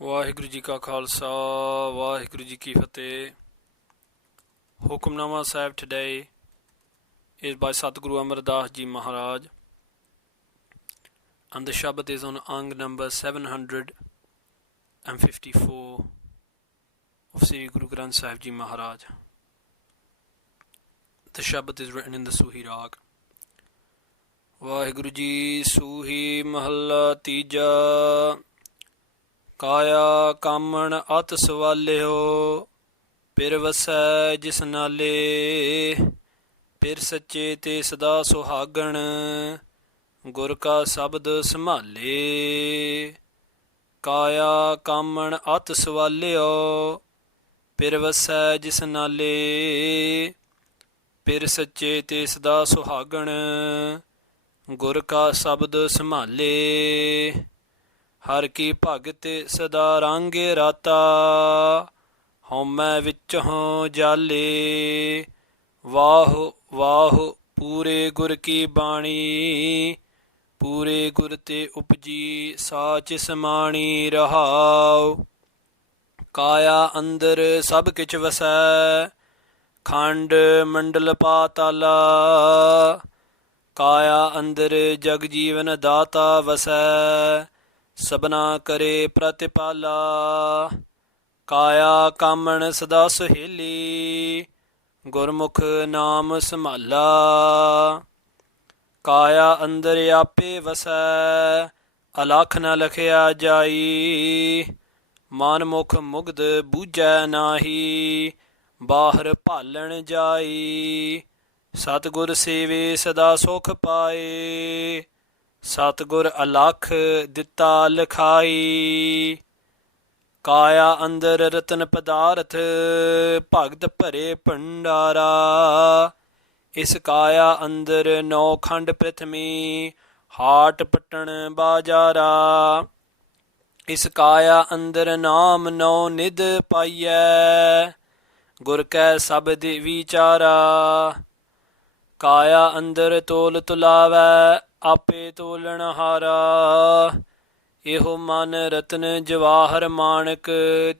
ਵਾਹਿਗੁਰੂ ਜੀ ਕਾ ਖਾਲਸਾ ਵਾਹਿਗੁਰੂ ਜੀ ਕੀ ਫਤਿਹ ਹੁਕਮਨਾਮਾ ਸਾਹਿਬ today is by Satguru Amardas Ji Maharaj and the Shabad is on Ang number 754 of Sri Guru Granth Sahib Ji Maharaj. The Shabad is written in the SOOHEE Rag. Waheguru ji ਸੂਹੀ ਮਹੱਲਾ ਤੀਜਾ ਕਾਇਆ ਕਾਮਣ ਅਤ ਸਵਾਲਿਓ ਪਿਰ ਵਸੈ ਜਿਸ ਨਾਲੇ ਪਿਰ ਸੱਚੇ ਤੇ ਸਦਾ ਸੁਹਾਗਣ ਗੁਰ ਕਾ ਸ਼ਬਦ ਸੰਭਾਲੇ ਕਾਇਆ ਕਾਮਣ ਅਤ ਸਵਾਲਿਓ ਪਿਰ ਵਸੈ ਜਿਸ ਨਾਲੇ ਪਿਰ ਸੱਚੇ ਤੇ ਸਦਾ ਸੁਹਾਗਣ ਗੁਰ ਕਾ ਸ਼ਬਦ ਸੰਭਾਲੇ ਹਰ ਕੀ ਭਗਤ ਸਦਾ ਰਾਂਗੇ ਰਾਤਾ ਹਉਮੈ ਵਿੱਚੋਂ ਜਾਲੇ ਵਾਹੋ ਵਾਹੋ ਪੂਰੇ ਗੁਰ ਕੀ ਬਾਣੀ ਪੂਰੇ ਗੁਰ ਤੇ ਉਪਜੀ ਸਾਚ ਸਮਾਣੀ ਰਹਾਉ ਕਾਇਆ ਅੰਦਰ ਸਭ ਕਿਛ ਵਸੈ ਖੰਡ ਮੰਡਲ ਪਾਤਾਲਾ ਕਾਇਆ ਅੰਦਰ ਜਗ ਜੀਵਨ ਦਾਤਾ ਵਸੈ ਸਬਨਾ ਕਰੇ ਪ੍ਰਤਿਪਾਲਾ ਕਾਇਆ ਕਾਮਣ ਸਦਾ ਸੁਹੇਲੀ ਗੁਰਮੁਖ ਨਾਮ ਸੰਭਾਲਾ ਕਾਇਆ ਅੰਦਰ ਆਪੇ ਵਸੈ ਅਲਖ ਨ ਲਖਿਆ ਜਾਈ ਮਨਮੁਖ ਮੁਗਧ ਬੂਝੈ ਨਾਹੀ ਬਾਹਰ ਭਾਲਣ ਜਾਈ ਸਤਿਗੁਰ ਸੇਵੇ ਸਦਾ ਸੁਖ ਪਾਏ ਸਤਿਗੁਰ ਅਲਖ ਦਿੱਤਾ ਲਿਖਾਈ ਕਾਇਆ ਅੰਦਰ ਰਤਨ ਪਦਾਰਥ ਭਗਤ ਭਰੇ ਭੰਡਾਰਾ ਇਸ ਕਾਇਆ ਅੰਦਰ ਨੌ ਖੰਡ ਪ੍ਰਿਥਵੀ ਹਾਟ ਪਟਣ ਬਾਜਾਰਾ ਇਸ ਕਾਇਆ ਅੰਦਰ ਨਾਮ ਨੌ ਨਿਧ ਪਾਈਐ ਗੁਰ ਕੈ ਸ਼ਬਦ ਵਿਚਾਰਾ ਕਾਇਆ ਅੰਦਰ ਤੋਲ ਤੁਲਾਵੈ ਆਪੇ ਤੋਲਣ ਹਾਰਾ ਇਹੋ ਮਨ ਰਤਨ ਜਵਾਹਰ ਮਾਣਕ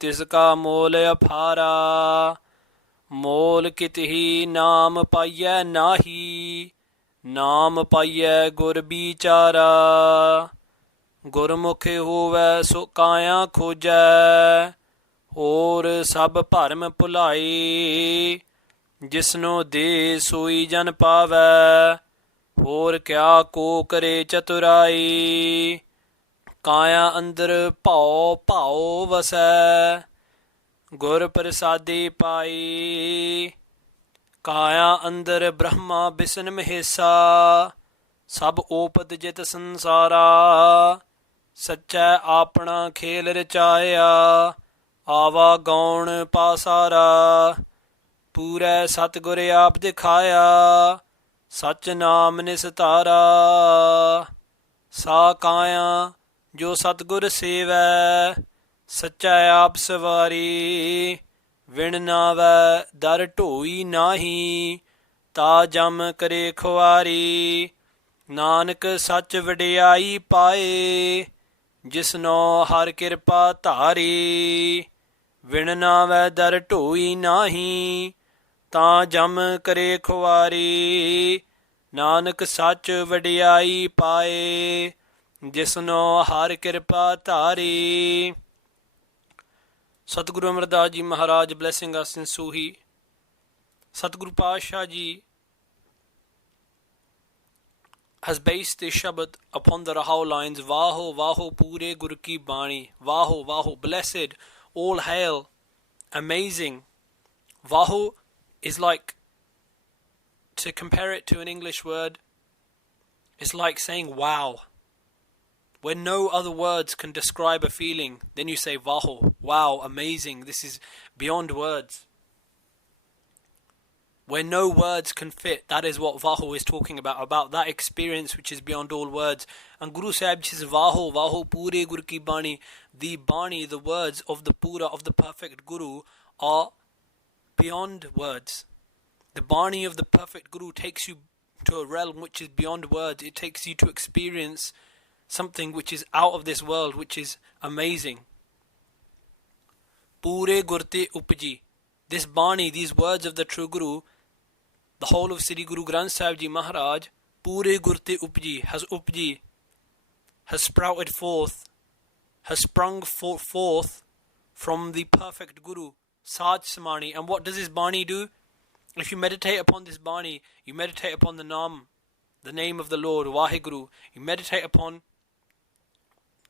ਤਿਸ ਕਾ ਮੋਲ ਅਫਾਰਾ ਮੋਲ ਕਿਤਹੀ ਨਾਮ ਪਾਈਐ ਨਾਹੀ ਨਾਮ ਪਾਈਐ ਗੁਰ ਵਿਚਾਰਾ ਗੁਰਮੁਖ ਹੋਵੈ ਸੋ ਕਾਇਆ ਖੋਜੈ ਹੋਰ ਸਭ ਭਰਮ ਭੁਲਾਈ ਜਿਸਨੋ ਦੇ ਸੋਈ ਜਨ ਪਾਵੈ ਹੋਰ ਕਿਆ ਕੋ ਕਰੇ ਚਤੁਰਾਈ ਕਾਇਆ ਅੰਦਰ ਭਉ ਭਾਉ ਵਸੈ ਗੁਰ ਪ੍ਰਸਾਦੀ ਪਾਈ ਕਾਇਆ ਅੰਦਰ ਬ੍ਰਹਮਾ ਬਿਸ਼ਨ ਮਹੇਸਾ ਸਭ ਓਪਦ ਜਿਤ ਸੰਸਾਰਾ ਸੱਚੈ ਆਪਣਾ ਖੇਲ ਰਚਾਇਆ ਆਵਾ ਗੌਣ ਪਾਸਾਰਾ ਪੂਰੈ ਸਤਿਗੁਰ ਆਪ ਦਿਖਾਇਆ ਸਚ ਨਾਮ ਨਿਸਤਾਰਾ ਸਾ ਕਾਇਆ ਜੋ ਸਤਿਗੁਰ ਸੇਵੈ ਸੱਚਾ ਆਪ ਸਵਾਰੀ ਵਿਣ ਨਾਵੈ ਦਰ ਢੋਈ ਨਾਹੀ ਤਾ ਜਮ ਕਰੇ ਖੁਆਰੀ ਨਾਨਕ ਸੱਚ ਵਡਿਆਈ ਪਾਏ ਜਿਸਨੋ ਹਰ ਕਿਰਪਾ ਧਾਰੀ ਵਿਣ ਨਾਵੈ ਦਰ ਢੋਈ ਨਾਹੀ ਤਾਂ ਜਮ ਕਰੇ ਖੁਆਰੀ ਨਾਨਕ ਸੱਚ ਵਡਿਆਈ ਪਾਏ ਜਿਸਨੋ ਹਰ ਕਿਰਪਾ ਧਾਰੀ ਸਤਿਗੁਰੂ ਅਮਰਦਾਸ ਜੀ ਮਹਾਰਾਜ ਬਲੈਸਿੰਗ ਅਸ ਇਨ ਸੂਹੀ ਸਤਿਗੁਰੂ ਪਾਤਸ਼ਾਹ ਜੀ has based this Shabad upon the Waaho lines Waaho Waaho pure Gur ki Bani Waaho Waaho blessed all hail amazing. Waaho is like, to compare it to an English word, it's like saying wow. When no other words can describe a feeling, then you say Waaho, wow, amazing, this is beyond words. When no words can fit, that is what Waaho is talking about that experience which is beyond all words. And Guru Sahib says Waaho, Waaho pure Gur ki Bani. The Bani, the words of the Pura, of the perfect Guru are beyond words. The Bani of the perfect Guru takes you to a realm which is beyond words. It takes you to experience something which is out of this world, which is amazing. Pure Gurte Upji. This Bani, these words of the true Guru, the whole of Sri Guru Granth Sahib Ji Maharaj, Pure Gurte Upji, has sprouted forth, has sprung forth from the perfect Guru, Saj Samani. And what does this Bani do? If you meditate upon this Bani, you meditate upon the Naam, the name of the Lord, Waheguru. You meditate upon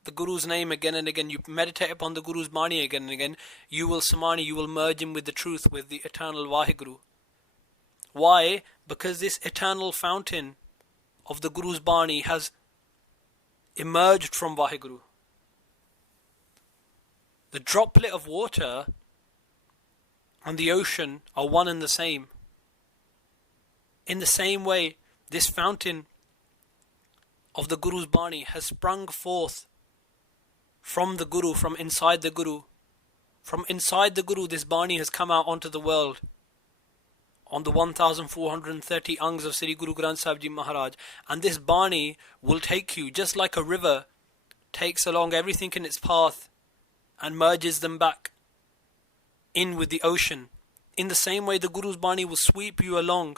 the Guru's name again and again. You meditate upon the Guru's Bani again and again. You will Samani, you will merge him with the truth, with the eternal Waheguru. Why? Because this eternal fountain of the Guru's Bani has emerged from Waheguru. The droplet of water and the ocean are one and the same. In the same way, this fountain of the Guru's Bani has sprung forth from the Guru, from inside the Guru. From inside the Guru, this Bani has come out onto the world on the 1430 Angs of Sri Guru Granth Sahib Ji Maharaj. And this Bani will take you, just like a river takes along everything in its path and merges them back in with the ocean. In the same way, the Guru's Bani will sweep you along.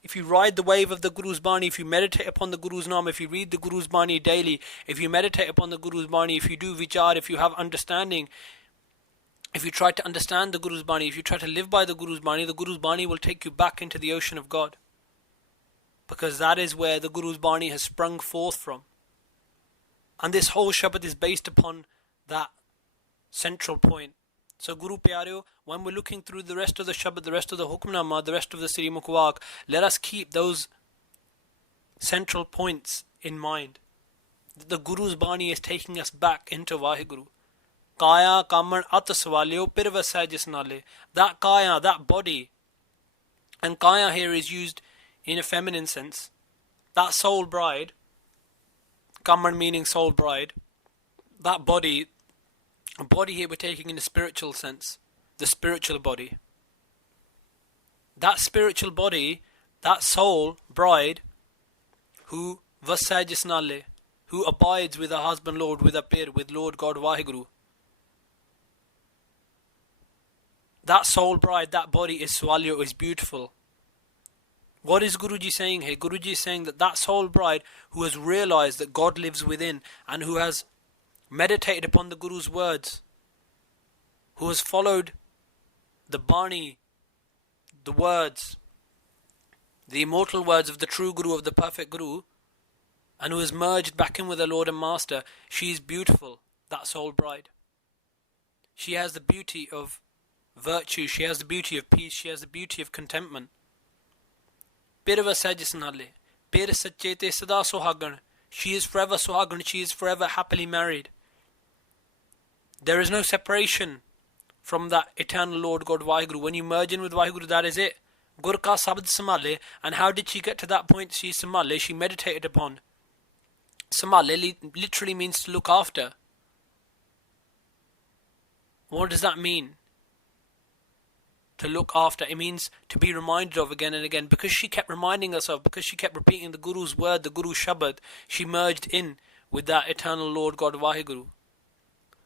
If you ride the wave of the Guru's Bani, if you meditate upon the Guru's Naam, if you read the Guru's Bani daily, if you meditate upon the Guru's Bani, if you do vichar, if you have understanding, if you try to understand the Guru's Bani, if you try to live by the Guru's Bani will take you back into the ocean of God. Because that is where the Guru's Bani has sprung forth from. And this whole Shabad is based upon that central point. So Guru Pyareo, when we're looking through the rest of the Shabad, the rest of the Hukmnama, the rest of the Sri Mukhwak, let us keep those central points in mind. The Guru's Bani is taking us back into Vaheguru. Kaya Kaman At Swalyo Pirvasa Jisnale. That Kaya, that body, and Kaya here is used in a feminine sense. That soul bride, Kaman meaning soul bride, that body, a body here we're taking in a spiritual sense, the spiritual body. That spiritual body, that soul bride, who vasajisnale, who abides with her husband Lord, with her Pir, with Lord God Waheguru. That soul bride, that body is Swalyo, is beautiful. What is Guruji saying here? Guruji is saying that that soul bride who has realized that God lives within and who has meditated upon the Guru's words, who has followed the Bani, the words, the immortal words of the true Guru, of the perfect Guru, and who has merged back in with her Lord and Master, she is beautiful, that soul bride. She has the beauty of virtue, she has the beauty of peace, she has the beauty of contentment. Pirva sajisnale, pir sachete sada sohagan. She is forever sohagan, she is forever happily married. There is no separation from that eternal Lord God Waheguru. When you merge in with Waheguru, that is it. Gurka sabd samale. And how did she get to that point? She samale, she meditated upon. Samale literally means to look after. What does that mean? To look after. It means to be reminded of again and again. Because she kept reminding us of, because she kept repeating the Guru's word, the Guru's Shabad, she merged in with that eternal Lord God Waheguru.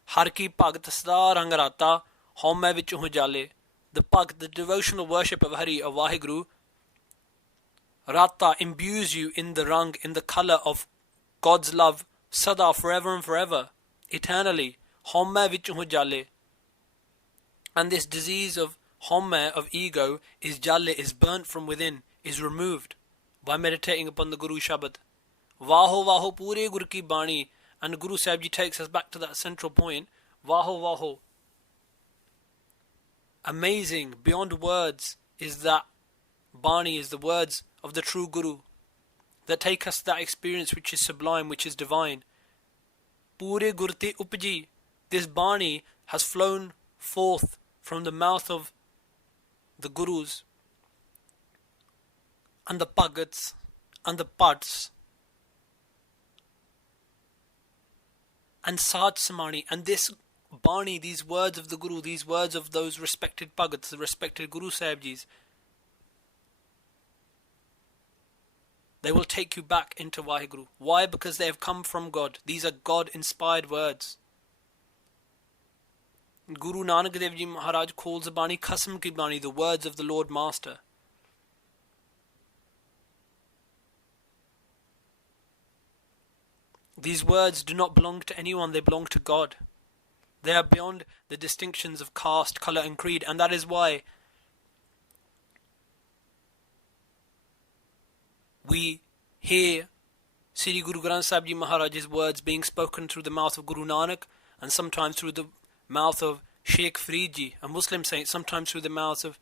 Har ki bhagt sada rang rata, home vich jale. The bhakt, the devotional worship of Hari, of Waheguru, Rata imbues you in the rang, in the colour of God's love, sada, forever and forever, eternally. Home vich jale. And this disease of Homme, of ego, is jale, is burnt from within, is removed by meditating upon the Guru Shabad. Waaho Waaho Pure Guru Ki Bani. And Guru Sahib Ji takes us back to that central point. Waaho Waaho. Amazing, beyond words, is that Bani, is the words of the true Guru that take us to that experience which is sublime, which is divine. Pure Gurte Upji. This Bani has flown forth from the mouth of the Gurus and the Bhagats and the Pats and Saj Samani, and this Bani, these words of the Guru, these words of those respected Bhagats, the respected Guru Sahibjis, they will take you back into Waheguru. Why? Because they have come from God. These are God-inspired words. Guru Nanak Dev Ji Maharaj calls the Bani Khasam ki Bani, the words of the Lord Master. These words do not belong to anyone, they belong to God. They are beyond the distinctions of caste, colour and creed, and that is why we hear Sri Guru Granth Sahib Ji Maharaj's words being spoken through the mouth of Guru Nanak, and sometimes through the mouth of Sheikh Farid Ji, a Muslim saint, sometimes through the mouth of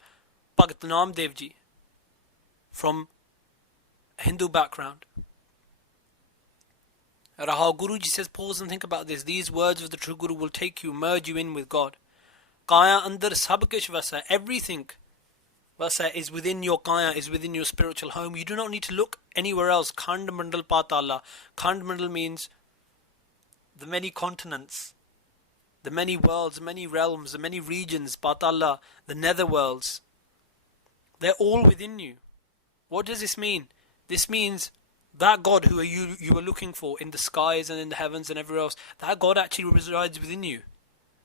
Bhagat Naam Dev Ji from a Hindu background. Rahul Guruji says, pause and think about this. These words of the true Guru will take you, merge you in with God. Kaya andar sab kish vasa, everything vasa is within your kaya, is within your spiritual home. You do not need to look anywhere else. Khand mandal patala. Khand mandal means the many continents, the many worlds, the many realms, the many regions, patala, the nether worlds. They're all within you. What does this mean? This means that God who you are looking for in the skies and in the heavens and everywhere else, that God actually resides within you.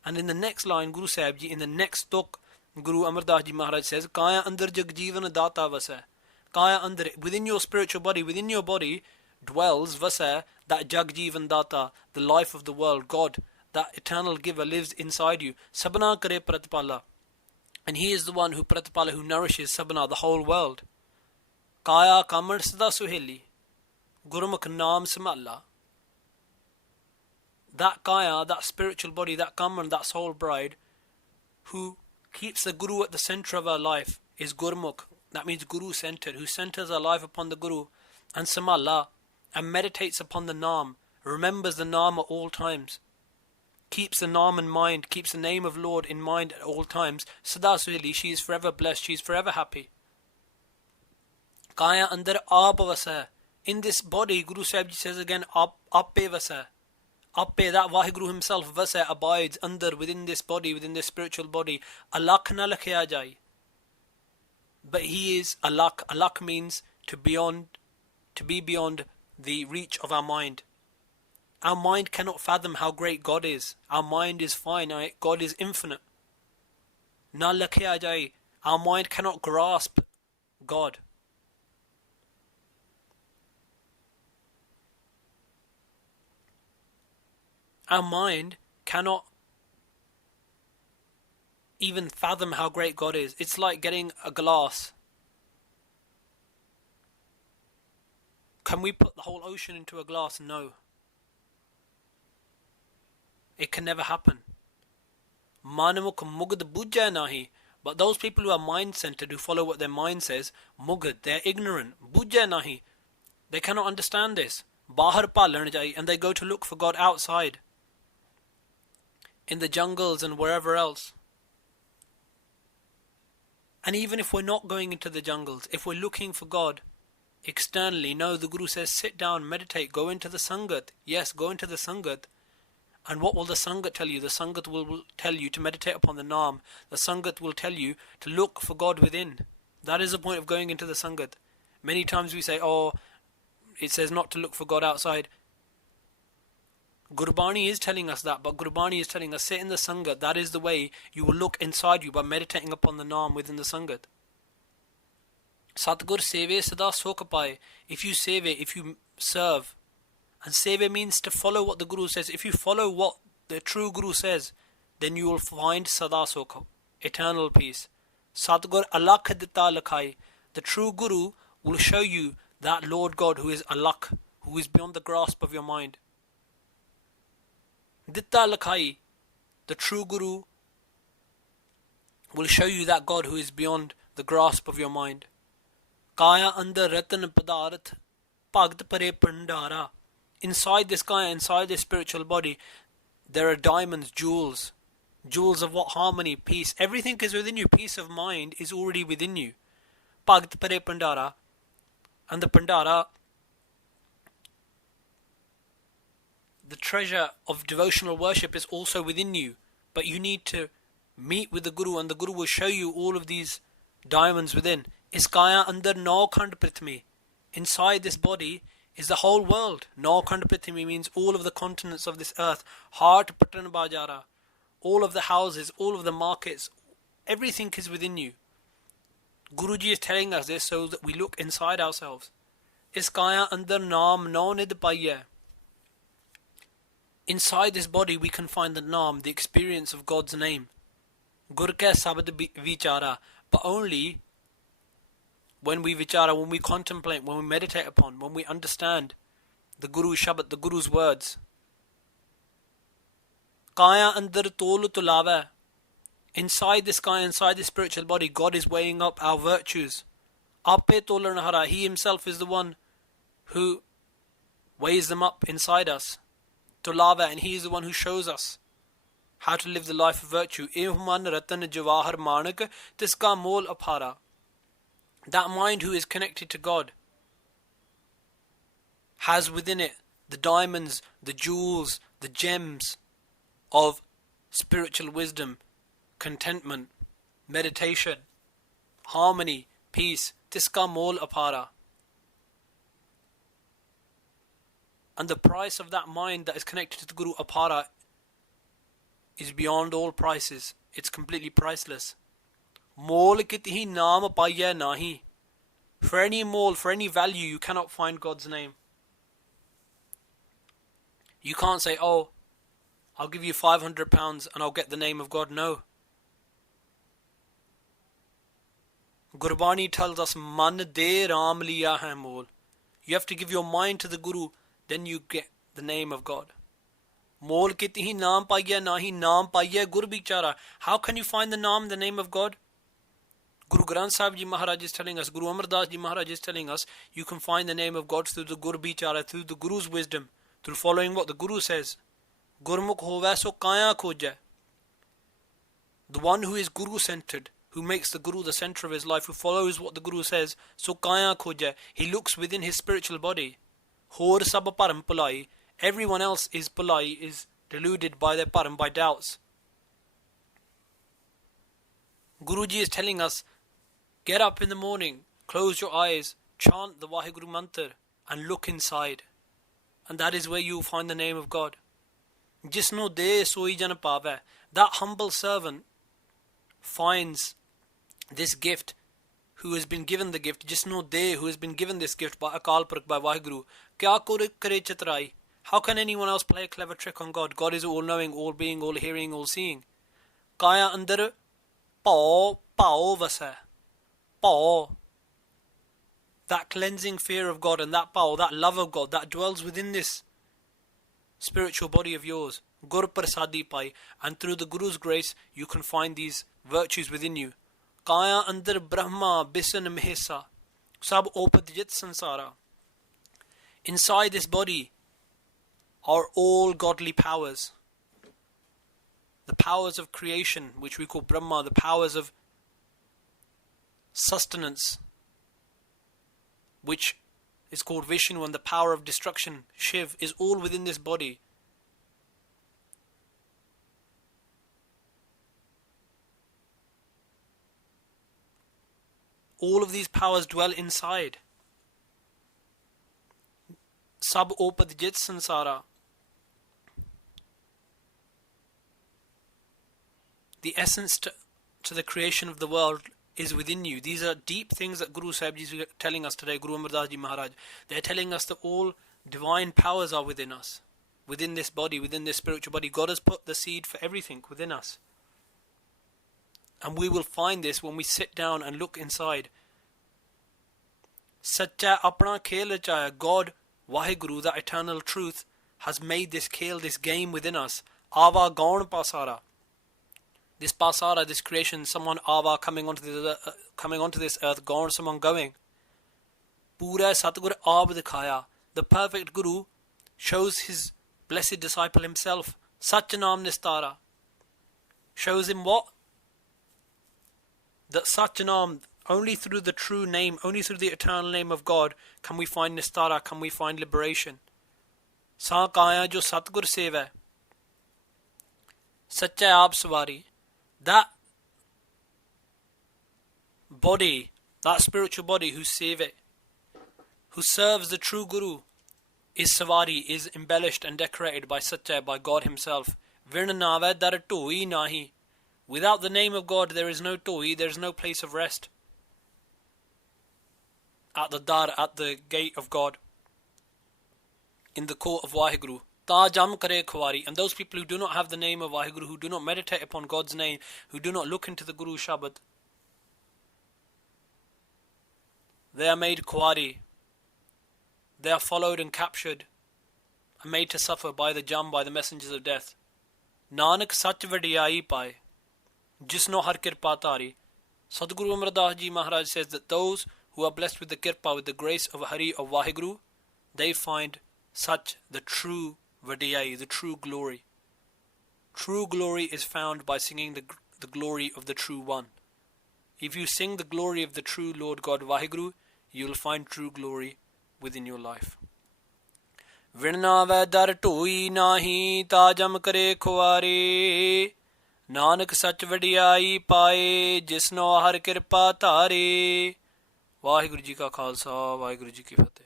And in the next line, Guru Sahib Ji, in the next tuk, Guru Amar Das Ji Maharaj says, Kaya andar jag jeevan data vasa. Kaya andar, within your spiritual body, within your body dwells vasa, that jag jeevan data, the life of the world, God, that eternal giver lives inside you. Sabana kare pratipala. And he is the one who pratipala, who nourishes sabana, the whole world. Kaya kamar sada SOOHEE. Gurmukh Naam Samalla. That Kaya, that spiritual body, that Kaman, that soul bride, who keeps the Guru at the center of our life, is Gurmukh. That means Guru centered, who centers our life upon the Guru, and Samalla, and meditates upon the Naam, remembers the Naam at all times, keeps the Naam in mind, keeps the name of Lord in mind at all times. Sada SOOHEE, she is forever blessed, she is forever happy. Kaya andar aap vasa. In this body, Guru Sahib Ji says again, appe vasa. Appe, that Vaheguru himself, vasa, abides under, within this body, within this spiritual body. Alakh na lakhya jai. But he is alakh. Alakh means to be beyond the reach of our mind. Our mind cannot fathom how great God is. Our mind is finite, God is infinite. Na lakhya jai. Our mind cannot grasp God. Our mind cannot even fathom how great God is. It's like getting a glass. Can we put the whole ocean into a glass? No. It can never happen. Manmukh mugd bujja nahi. But those people who are mind-centered, who follow what their mind says, mugd, they're ignorant. Bujja nahi. They cannot understand this. Bahar palan jai, and they go to look for God outside, in the jungles and wherever else. And even if we're not going into the jungles, if we're looking for God externally, no, the Guru says, sit down, meditate, go into the Sangat. Yes, go into the Sangat. And what will the Sangat tell you? The Sangat will tell you to meditate upon the Naam. The Sangat will tell you to look for God within. That is the point of going into the Sangat. Many times we say, oh, it says not to look for God outside. Gurbani is telling us that, but Gurbani is telling us, sit in the Sangat. That is the way you will look inside you, by meditating upon the Naam within the Sangat. Satgur seve sada sokh paye. If you save it, if you serve, and seve means to follow what the Guru says. If you follow what the true Guru says, then you will find sada sokh, eternal peace. Satgur alakh ditta lakhai. The true Guru will show you that Lord God who is alakh, who is beyond the grasp of your mind. Ditta lakhai, the true Guru will show you that God who is beyond the grasp of your mind. Kaya andar ratan padarth bhagt pare pandara. Inside this kaya, inside this spiritual body, there are diamonds, jewels. Jewels of what? Harmony, peace. Everything is within you. Peace of mind is already within you. Bhagt pare pandara. And the pandara, the treasure of devotional worship, is also within you. But you need to meet with the Guru, and the Guru will show you all of these diamonds within. Is kaya andar nau khand prithvi. Inside this body is the whole world. Nau khand prithvi means all of the continents of this earth. Heart patan bajara. all of the houses, all of the markets, everything is within you. Guruji is telling us this so that we look inside ourselves. Is kaya andar naam nid paiye. Inside this body we can find the Naam, the experience of God's name. Gur ke Shabad vichara. But only when we vichara, when we contemplate, when we meditate upon, when we understand the Guru's Shabad, the Guru's words. Kaya andar tol tulave. Inside this kaya, inside this spiritual body, God is weighing up our virtues. Ape tolan hara. He himself is the one who weighs them up inside us. Tulava, and he is the one who shows us how to live the life of virtue. Ihman ratan jawahar manak tiska mol apara. That mind who is connected to God has within it the diamonds, the jewels, the gems of spiritual wisdom, contentment, meditation, harmony, peace. Tiska mol apara. And the price of that mind that is connected to the Guru apara is beyond all prices. It's completely priceless. Mol kitihi naam paiya nahi. For any mol, for any value, you cannot find God's name. You can't say, oh, I'll give you £500 and I'll get the name of God. No. Gurbani tells us, Man de Ram liya hai mol. You have to give your mind to the Guru, then you get the name of God. Mol kitihi naam paiya nahi naam paiya gur bichara. How can you find the naam, the name of God? Guru Granth Sahib Ji Maharaj is telling us, Guru Amar Das Ji Maharaj is telling us, you can find the name of God through the Gur bichara, through the Guru's wisdom, through following what the Guru says. Gurmukh hove so kaya khoja. The one who is Guru centered, who makes the Guru the center of his life, who follows what the Guru says, so kaya khoja. He looks within his spiritual body. Hor sab param pulai. Everyone else is pulai, is deluded by their param, by doubts. Guruji is telling us, get up in the morning, close your eyes, chant the Vaheguru mantra and look inside. And that is where you will find the name of God. Jisno de soi jan pave. That humble servant finds this gift, who has been given the gift. Jisno de, who has been given this gift by Akal Purakh, by Vaheguru. Kya kare chatrai. How can anyone else play a clever trick on God? God is all-knowing, all-being, all-hearing, all-seeing. Kaya andar pao vasa. Pao. That cleansing fear of God and that pao, that love of God that dwells within this spiritual body of yours. Gur prasadi pai. And through the Guru's grace, you can find these virtues within you. Kaya andar Brahma bisan mehsa. Sab opadjit sansara. Inside this body are all godly powers. The powers of creation, which we call Brahma, the powers of sustenance, which is called Vishnu, and the power of destruction, Shiv, is all within this body. All of these powers dwell inside. Sab opadjit sansara. The essence to the creation of the world is within you. These are deep things that Guru Sahib Ji is telling us today, Guru Amar Das Ji Maharaj. They are telling us that all divine powers are within us, within this body, within this spiritual body. God has put the seed for everything within us. And we will find this when we sit down and look inside. Sacha apna khel rachaya. God, Vaheguru, the eternal truth, has made this khel, this game within us. Ava gaun pasara. This pasara, this creation, someone ava coming onto this earth, gone, someone going. Pura Satgur ab dikhaya. The perfect Guru shows his blessed disciple himself. Satchanam nistara. Shows him what? That Satchanam, only through the true name, only through the eternal name of God, can we find nistara, can we find liberation. Sa kaya jo Satgur seva. Sacha aap sawari. That body, that spiritual body who serves the true Guru, is savari, is embellished and decorated by Satya, by God himself. Virn nave dar toi nahi. Without the name of God, there is no toi, there is no place of rest. At the dar, at the gate of God, in the court of Waheguru. Ta jam kare khwari. And those people who do not have the name of Waheguru, who do not meditate upon God's name, who do not look into the Guru Shabad, they are made khwari. They are followed and captured and made to suffer by the jam, by the messengers of death. Nanak sach vadiyai pai, jisno har kirpa tari. Sadguru Amar Das Ji Maharaj says that those who are blessed with the kirpa, with the grace of Hari, of Waheguru, they find such the true vadiyai, the true glory. True glory is found by singing the glory of the true one. If you sing the glory of the true Lord God Waheguru, you will find true glory within your life. Virna dar toi nahi tajam kare khware, Nanak sach vadiyai pae jisno har kirpa thare. Waheguru ji ka khalsa, Waheguru ji ki fateh.